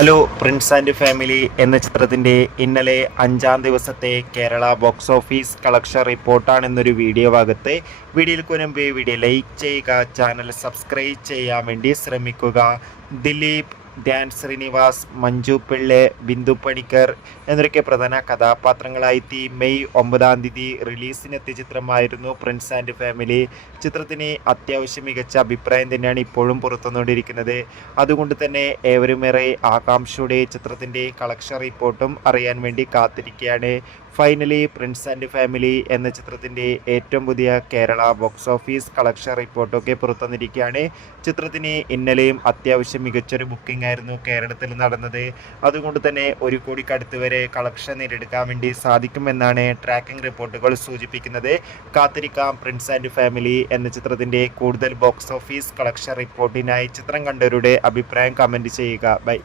Hello Prince and family എന്ന ചിത്രത്തിൻ്റെ ഇന്നലെ 5-ാം ദിവസത്തെ കേരള ബോക്സ് ഓഫീസ് കളക്ഷൻ റിപ്പോർട്ടാണ് എന്നൊരു വീഡിയോ ഭാഗത്ത്. വീഡിയോയിൽ മുൻപ് വീഡിയോ ലൈക്ക് ചെയ്യുക, ചാനൽ സബ്സ്ക്രൈബ് ചെയ്യാൻ വേണ്ടി ശ്രമിക്കുക. ദിലീപ്, ധ്യാൻ ശ്രീനിവാസ്, മഞ്ജു പിള്ളെ, ബിന്ദു പണിക്കർ എന്നൊക്കെ പ്രധാന കഥാപാത്രങ്ങളായി മെയ് 9-ാം തീയതി റിലീസിനെത്തിയ ചിത്രമായിരുന്നു പ്രിൻസ് ആൻഡ് ഫാമിലി. ചിത്രത്തിന് അത്യാവശ്യം മികച്ച അഭിപ്രായം തന്നെയാണ് ഇപ്പോഴും പുറത്തുവന്നുകൊണ്ടിരിക്കുന്നത്. അതുകൊണ്ട് തന്നെ ഏവരുമേറെ ആകാംക്ഷയുടെ ചിത്രത്തിൻ്റെ കളക്ഷൻ റിപ്പോർട്ടും അറിയാൻ വേണ്ടി കാത്തിരിക്കുകയാണ്. ഫൈനലി പ്രിൻസ് ആൻഡ് ഫാമിലി എന്ന ചിത്രത്തിൻ്റെ ഏറ്റവും പുതിയ കേരള ബോക്സ് ഓഫീസ് കളക്ഷൻ റിപ്പോർട്ടൊക്കെ പുറത്തുവന്നിരിക്കുകയാണ്. ചിത്രത്തിന് ഇന്നലെയും അത്യാവശ്യം മികച്ചൊരു ബുക്കിംഗ് ആയിരുന്നു കേരളത്തിൽ നടന്നത്. അതുകൊണ്ട് തന്നെ 1 കോടിക്കടുത്ത് വരെ കളക്ഷൻ നേടിയെടുക്കാൻ വേണ്ടി സാധിക്കുമെന്നാണ് ട്രാക്കിംഗ് റിപ്പോർട്ടുകൾ സൂചിപ്പിക്കുന്നത്. കാത്തിരിക്കാം പ്രിൻസ് ആൻഡ് ഫാമിലി എന്ന ചിത്രത്തിൻ്റെ കൂടുതൽ ബോക്സ് ഓഫീസ് കളക്ഷൻ റിപ്പോർട്ടിനായി. ചിത്രം കണ്ടവരുടെ അഭിപ്രായം കമൻറ്റ് ചെയ്യുക. ബൈ.